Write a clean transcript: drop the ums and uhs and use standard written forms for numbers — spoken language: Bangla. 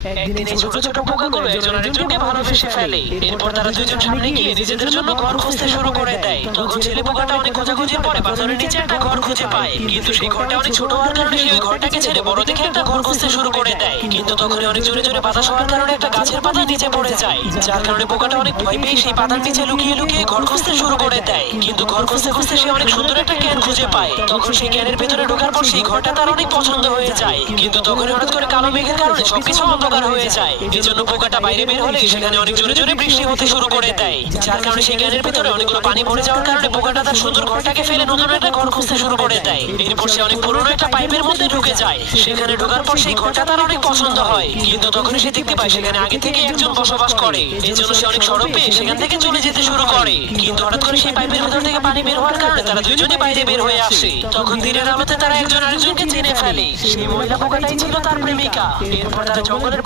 একদিন এই ছোট ছোট পোকাগুলো একজন আরেকজনকে ভালোবেসে ফেলে। এরপর তারা দুইজন সামনে গিয়ে নিজেদের জন্য ঘর খুঁজতে শুরু করে দেয়। তখন ছেলে পোকাটা অনেক খোঁজাখুঁজির পরে পাথরের নিচে একটা ঘর খুঁজে পায়, কিন্তু সেই ঘরটা অনেক ছোট হওয়ার কারণে সে ওই ঘরটাকে ছেড়ে বড় দেখে একটা ঘর খুঁজতে শুরু করে দেয়। কিন্তু তখনই অনেক জোরে জোরে বাতাস হওয়ার কারণে একটা গাছের পাতা নিচে পড়ে যায়, যার কারণে পোকাটা অনেক ভয় পেয়ে সেই পাতার নিচে লুকিয়ে লুকিয়ে ঘর খুঁজতে শুরু করে দেয়। কিন্তু ঘর খুঁজতে খুঁজতে সে অনেক সুন্দর একটা ক্যান খুঁজে পায়। তখন সেই ক্যানের ভেতরে ঢোকার পর সেই ঘরটা তার অনেক পছন্দ হয়ে যায়। কিন্তু তখনই হঠাৎ করে কালো মেঘের কারণে সবকিছু অন্ধকার হয়ে যায়। এজন্য পোকাটা বাইরে বের হলে সেখানে অনেক জোরে জোরে বৃষ্টি হতে শুরু করে দেয়, যার কারণে সেই ক্যানের ভিতরে অনেকগুলো পানি ভরে যাওয়ার কারণে পোকাটা তার সুন্দর ঘরটাকে ফেলে নতুন একটা ঘর খুঁজতে শুরু করে দেয়। এরপর সে অনেক পুরনো একটা পাইপের মধ্যে ঢুকে যায়। সেখানে ঢোকার পর সেই ঘরটা তার অনেক পছন্দ হয়, কিন্তু তখনই সে দেখতে পায় সেখানে আগে থেকে একজন বসবাস করে। এজন্য সে অনেক সরব পেয়ে সেখান থেকে চলে যেতে শুরু করে। কিন্তু হঠাৎ করে সেই পাইপের ভিতর থেকে পানি বের হওয়ার কারণে তারা দুইজনে বাইরে বের হয়ে আসে। তখন দিনের আলোতে তারা একজন আরেকজনকে চিনে ফেলে। সেই মহিলা পোকাটাই ছিল তার প্রেমিকা। এরপর তারা জঙ্গলের